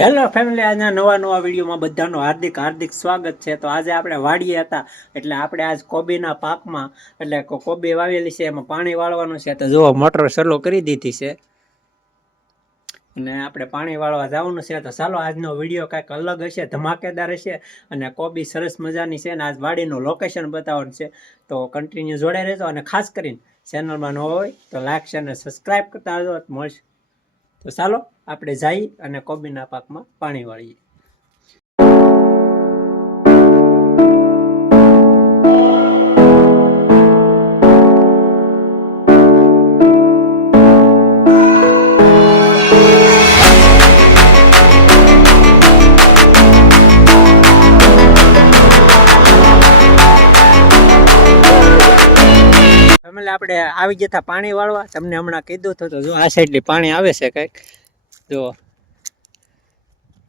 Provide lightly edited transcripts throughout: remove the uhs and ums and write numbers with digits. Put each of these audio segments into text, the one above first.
Hello family, આજના નવા વિડીયોમાં બધાનું હાર્દિક સ્વાગત છે. તો આજે આપણે વાડીએ હતા એટલે આપણે આજ કોબીના પાકમાં એટલે કોબી વાવેલી છે એમાં પાણી વાળવાનું છે. તો જુઓ મોટર ચાલુ કરી દીધી છે અને આપણે પાણી વાળવા જવાનું છે. તો ચાલો આજનો વિડીયો કાંઈક અલગ હશે, ધમાકેદાર હશે અને કોબી સરસ મજાની છે ને આજ વાડીનું લોકેશન બતાવવાનું છે. તો કન્ટિન્યુ જોડાઈ રહેજો અને ખાસ કરીને ચેનલમાં ન હોય તો લાઈક શેર અને સબસ્ક્રાઈબ કરતા આવજો મળશે. તો ચાલો આપણે જઈ અને કોબીના પાકમાં પાણી વાળીએ. આપણે આવી જતા પાણી વાળવા, તમને હમણાં કીધું તો જો આ સાઈડથી પાણી આવે છે કંઈક જો,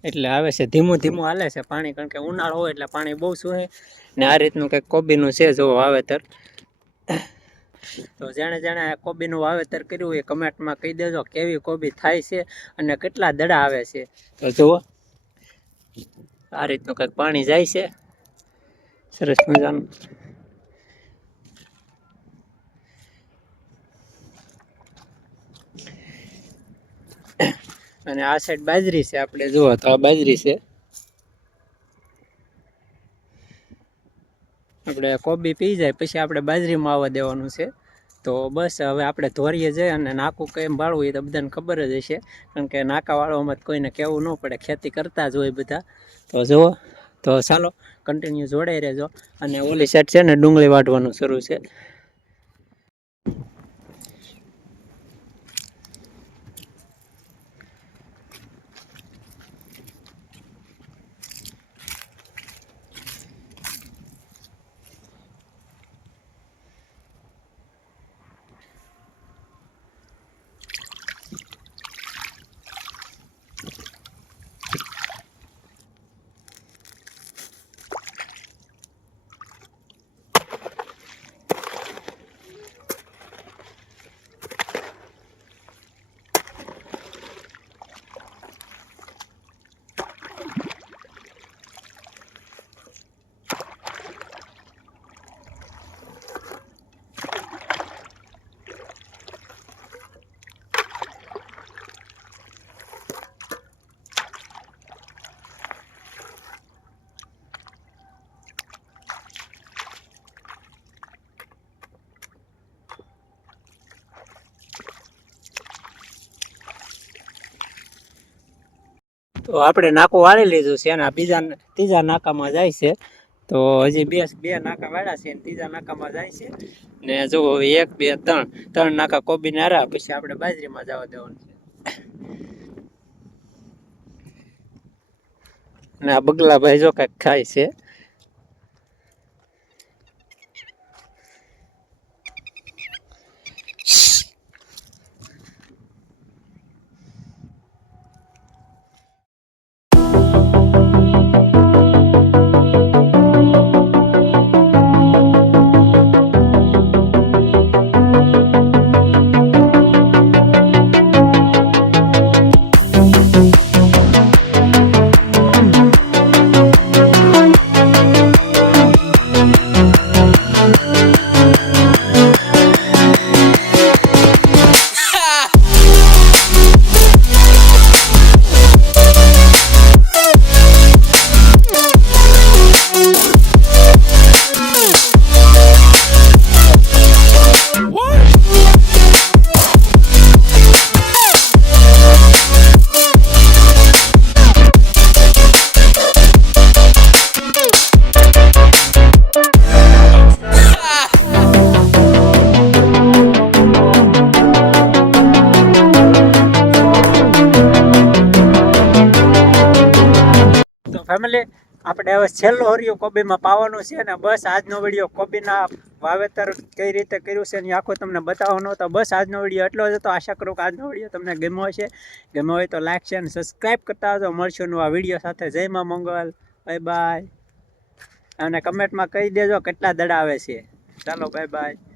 એટલે આવે છે ધીમું હાલે છે પાણી, કારણ કે ઉનાળો હોય એટલે પાણી બહુ સુહે ને આ રીતનું કંઈક કોબીનું છે જો વાવેતર. તો જેણે કોબીનું વાવેતર કર્યું એ કમેન્ટમાં કહી દેજો કેવી કોબી થાય છે અને કેટલા દડા આવે છે. તો જુઓ આ રીતનું કંઈક પાણી જાય છે સરસ મજાનું. અને આ સાઈડ બાજરી છે, આપણે જુઓ તો આ બાજરી છે. આપણે કોબી પી જાય પછી આપણે બાજરીમાં આવવા દેવાનું છે. તો બસ હવે આપણે ધોરીએ જઈએ અને નાકું કેમ વાળવું એ તો બધાને ખબર જ હશે, કારણ કે નાકા વાળવામાં કોઈને કહેવું ન પડે, ખેતી કરતા જ હોય બધા. તો જુઓ, તો ચાલો કન્ટિન્યુ જોડાઈ રહેજો. અને ઓલી સાઈડ છે ને ડુંગળી વાઢવાનું શરૂ છે. તો આપણે નાકું વાળી લીધું છે અને ત્રીજા નાકામાં જાય છે. તો હજી બે નાકા વાળ્યા છે અને ત્રીજા નાકામાં જાય છે. ને જો 1 2 3 નાકા કોબી ને હારા પછી આપણે બાજરીમાં જવા દેવાનું છે. ને આ બગલા ભાઈ જો કઈક ખાય છે. ફેમિલી, આપણે હવે છેલ્લો હરિયો કોબીમાં પાવાનું છે ને બસ આજનો વિડીયો કોબીના વાવેતર કઈ રીતે કર્યું છે એની આખો તમને બતાવવાનો. તો બસ આજનો વિડીયો એટલો જ હતો. આશા કરું કે આજનો વિડીયો તમને ગમ્યો હશે. ગમ્યો હોય તો લાઈક શેર અને સબસ્ક્રાઈબ કરતા આવજો. મળશું આ વિડીયો સાથે. જય માં મંગલ, બાય બાય. અને કમેન્ટમાં કહી દેજો કેટલા દડા આવે છે. ચાલો બાય બાય.